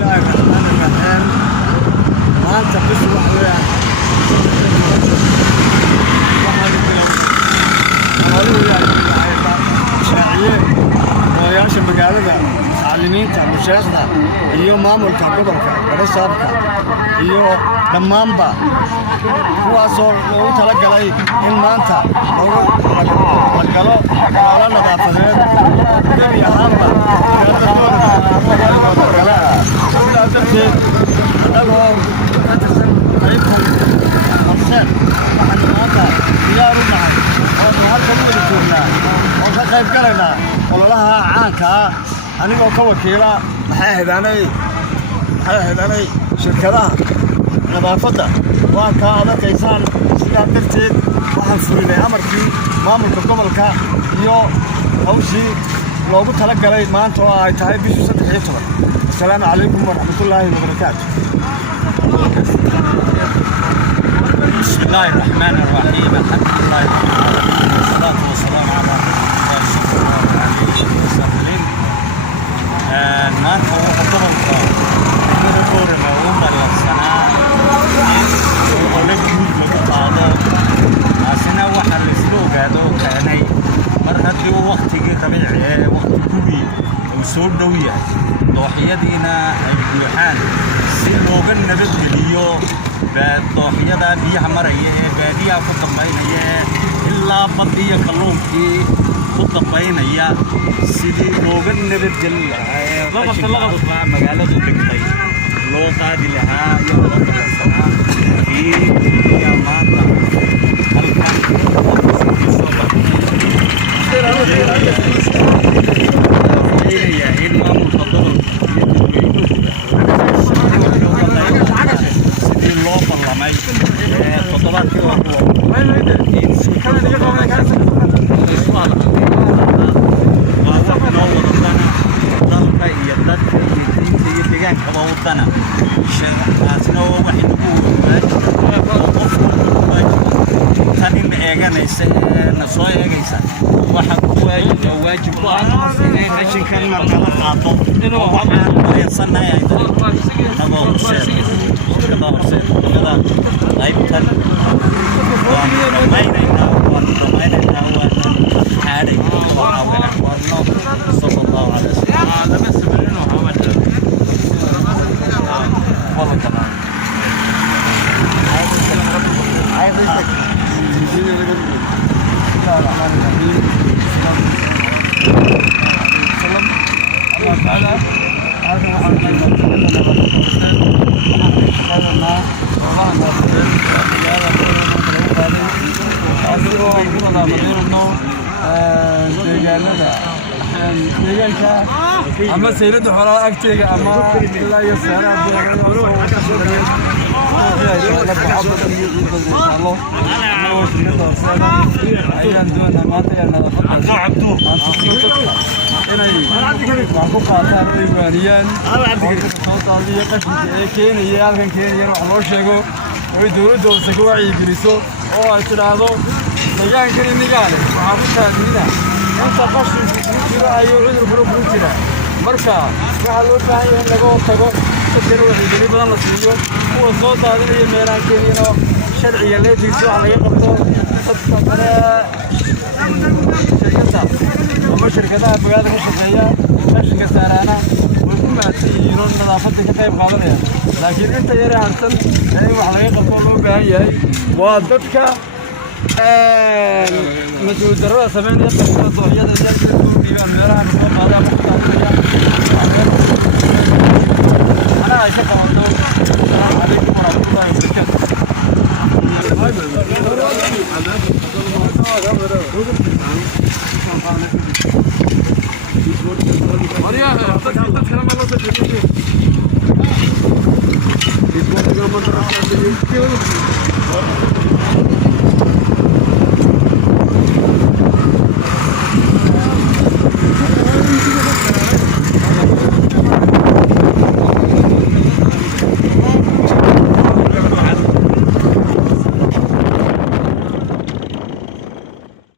الله الرحمن الرحيم. maanta bishu waxa weeyaan odayaasha magaalada macallimiinta mashaayikda iyo maamulka gobolka warasaabka iyo dhammaanba kuwaasoo loogu talagalay in maanta la galo la nadaafadeed gebi ahaanba sidaas darteed annagoo ka tirsan qaybtan qabseen waxaanu maanta diyaar u nahay oo halkan u wada joognaa oo ka qayb galaynaa ololaha caanka ah anigoo ka wakiila maxay ahaydaanay shirkadaha nadaafadda waa kaa ad arkaysaan. sidaa darteed waxaan fulinay amarkii maamulka gobolka iyo hawshii loogu talagalay maanta oo ay tahay bishii 13. السلام عليكم ورحمة الله وبركاته. بسم الله الرحمن الرحيم. الحمد لله رب العالمين والصلاة والسلام على رسول الله صلى الله عليه وسلم. maanta wuxuu gobolka Boorama u maraysanaa oo la guud lagu qaado taasina waxa la isla ogaado keenay mar haddii uu waqtigii rabiicee waqti gubi uu soo dhow yahay dooxyadiina ay buuxaan si looga nabadgeliyo dooxyada biyaha maraya ee baadiyaha ku dambaynaya ilaa badiya kalluunkii ku dambaynaya sidii looga nabadgelin lahaa magaaladu dhigtay loo qaadi lahaa iyo loo qalansanaa iyo maanta halkan in maamulka gobolka sidii loo ballamay toddobaadkii dalka iyo dadka iyo diinta iyo deegaankaba wadana taasina waxay nagu tani ma eeganaysa na soo eegaysa waxa ku waajib ku ah inay rashinkan markala qaato waxaan wareersanahay nagoo horseed qaybtan waan dhammaynaynaa xaaday صلى الله عليه وسلم. هذا بس منه هو والله تمام. الله تعالى هذا deegaanka ama saylada xoolaha agteega ama ilaa iyo ayaan doonaa maanta inay wax ku qaataan oo iwaaniyaan soo daadiyo qashinka ee keenaya halkan keenayana wax loo sheego oo dowladda hoose ka wacyigeliso oo ay tidhaahdo deegaankan inigaa leh waxaa ku taagniina inta qashinku ku jiro ayuu cudur ku jira marka waxaa loo baahan yahay in laga hortago dadkana wacyigeli badan la siiyo kuwa soo daadinaya meelaha keeniyana sharciga leetigiisa wax laga qabto dadka kale shirkadda ama shirkadaha magaalada ka shaqeeya qashinka saaraana way ku mahadsan yihiin oo nadaafadda ka qayb qaadanaya laakiin inta yare harsan ee in wax laga qabto loo baahan yahay waa dadka مسؤول دراسة سمعنا يبقى الضوئيات اللي يبقى المراها بسوق هذا مختلفة أنا عايشة كمان السلام عليكم ورحمة الله وبركاته. مريا